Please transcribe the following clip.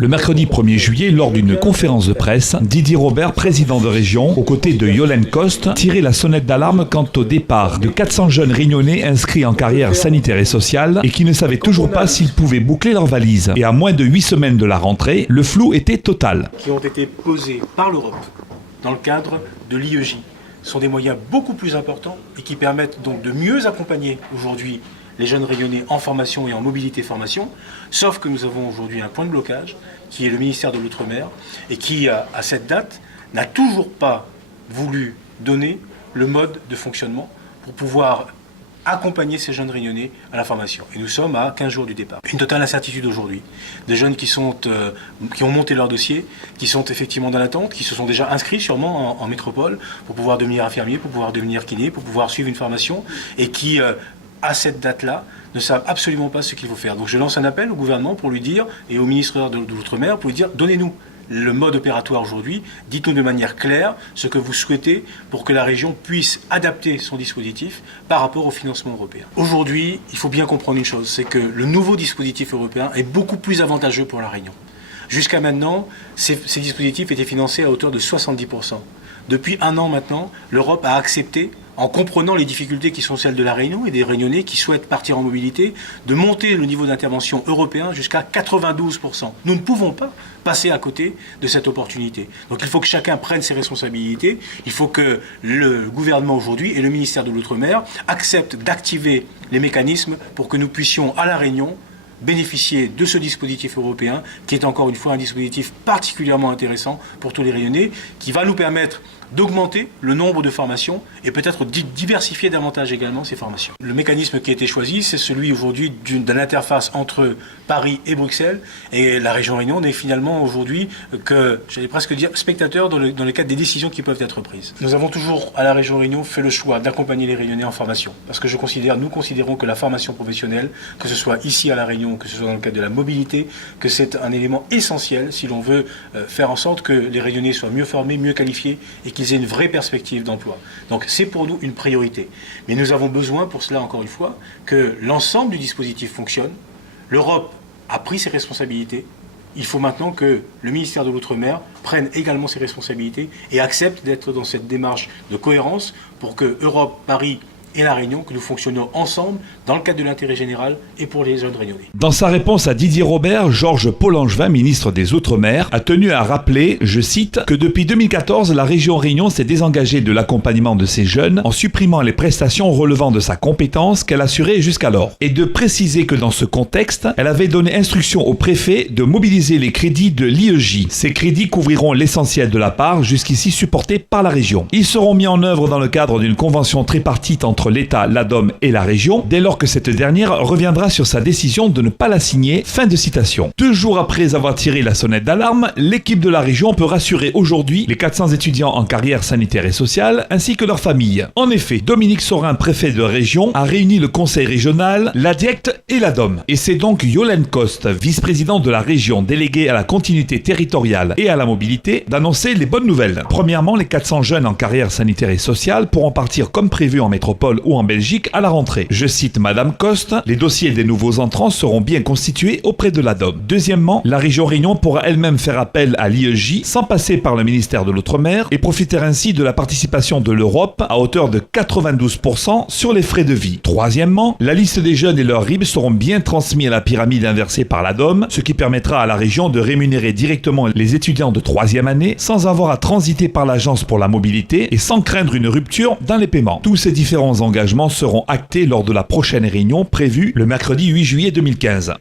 Le mercredi 1er juillet, lors d'une conférence de presse, Didier Robert, président de région, aux côtés de Yolène Coste, tirait la sonnette d'alarme quant au départ de 400 jeunes réunionnais inscrits en carrière sanitaire et sociale et qui ne savaient toujours pas s'ils pouvaient boucler leurs valises. Et à moins de 8 semaines de la rentrée, le flou était total. Qui ont été posés par l'Europe dans le cadre de l'IEJ sont des moyens beaucoup plus importants et qui permettent donc de mieux accompagner aujourd'hui les jeunes rayonnais en formation et en mobilité formation, sauf que nous avons aujourd'hui un point de blocage qui est le ministère de l'Outre-mer et qui, à cette date, n'a toujours pas voulu donner le mode de fonctionnement pour pouvoir accompagner ces jeunes rayonnais à la formation. Et nous sommes à 15 jours du départ. Une totale incertitude aujourd'hui. Des jeunes qui ont monté leur dossier, qui sont effectivement dans l'attente, qui se sont déjà inscrits sûrement en métropole pour pouvoir devenir infirmier, pour pouvoir devenir kiné, pour pouvoir suivre une formation et qui, à cette date-là, ne savent absolument pas ce qu'il faut faire. Donc je lance un appel au gouvernement pour lui dire, et au ministre de l'Outre-mer, pour lui dire, donnez-nous le mode opératoire aujourd'hui, dites-nous de manière claire ce que vous souhaitez pour que la région puisse adapter son dispositif par rapport au financement européen. Aujourd'hui, il faut bien comprendre une chose, c'est que le nouveau dispositif européen est beaucoup plus avantageux pour la Réunion. Jusqu'à maintenant, ces dispositifs étaient financés à hauteur de 70%. Depuis un an maintenant, l'Europe a accepté, en comprenant les difficultés qui sont celles de la Réunion et des Réunionnais qui souhaitent partir en mobilité, de monter le niveau d'intervention européen jusqu'à 92%. Nous ne pouvons pas passer à côté de cette opportunité. Donc il faut que chacun prenne ses responsabilités. Il faut que le gouvernement aujourd'hui et le ministère de l'Outre-mer acceptent d'activer les mécanismes pour que nous puissions, à la Réunion, bénéficier de ce dispositif européen, qui est encore une fois un dispositif particulièrement intéressant pour tous les Réunionnais, qui va nous permettre d'augmenter le nombre de formations et peut-être diversifier davantage également ces formations. Le mécanisme qui a été choisi, c'est celui aujourd'hui de l'interface entre Paris et Bruxelles, et la région Réunion n'est finalement aujourd'hui que, j'allais presque dire, spectateur dans le cadre des décisions qui peuvent être prises. Nous avons toujours, à la région Réunion, fait le choix d'accompagner les Réunionnais en formation, parce que nous considérons que la formation professionnelle, que ce soit ici à la Réunion, que ce soit dans le cadre de la mobilité, que c'est un élément essentiel si l'on veut faire en sorte que les Réunionnais soient mieux formés, mieux qualifiés et qu'ils aient une vraie perspective d'emploi. Donc c'est pour nous une priorité. Mais nous avons besoin pour cela, encore une fois, que l'ensemble du dispositif fonctionne. L'Europe a pris ses responsabilités. Il faut maintenant que le ministère de l'Outre-mer prenne également ses responsabilités et accepte d'être dans cette démarche de cohérence pour que Europe, Paris et la Réunion, que nous fonctionnons ensemble dans le cadre de l'intérêt général et pour les jeunes réunionnais. Dans sa réponse à Didier Robert, Georges Paul-Angevin, ministre des Outre-mer, a tenu à rappeler, je cite, que depuis 2014, la région Réunion s'est désengagée de l'accompagnement de ces jeunes en supprimant les prestations relevant de sa compétence qu'elle assurait jusqu'alors. Et de préciser que dans ce contexte, elle avait donné instruction au préfet de mobiliser les crédits de l'IEJ. Ces crédits couvriront l'essentiel de la part jusqu'ici supportée par la région. Ils seront mis en œuvre dans le cadre d'une convention tripartite entre l'État, l'ADOM et la région, dès lors que cette dernière reviendra sur sa décision de ne pas la signer. Fin de citation. 2 jours après avoir tiré la sonnette d'alarme, l'équipe de la région peut rassurer aujourd'hui les 400 étudiants en carrière sanitaire et sociale, ainsi que leurs familles. En effet, Dominique Sorin, préfet de région, a réuni le conseil régional, l'ADIECT et l'ADOM. Et c'est donc Yolène Coste, vice-présidente de la région déléguée à la continuité territoriale et à la mobilité, d'annoncer les bonnes nouvelles. Premièrement, les 400 jeunes en carrière sanitaire et sociale pourront partir comme prévu en métropole ou en Belgique à la rentrée. Je cite Madame Coste, les dossiers des nouveaux entrants seront bien constitués auprès de l'ADOM. Deuxièmement, la région Réunion pourra elle-même faire appel à l'IEJ sans passer par le ministère de l'Outre-mer et profiter ainsi de la participation de l'Europe à hauteur de 92% sur les frais de vie. Troisièmement, la liste des jeunes et leurs RIB seront bien transmis à la pyramide inversée par l'ADOM, ce qui permettra à la région de rémunérer directement les étudiants de 3e année sans avoir à transiter par l'agence pour la mobilité et sans craindre une rupture dans les paiements. Tous ces différents engagements seront actés lors de la prochaine réunion prévue le mercredi 8 juillet 2015.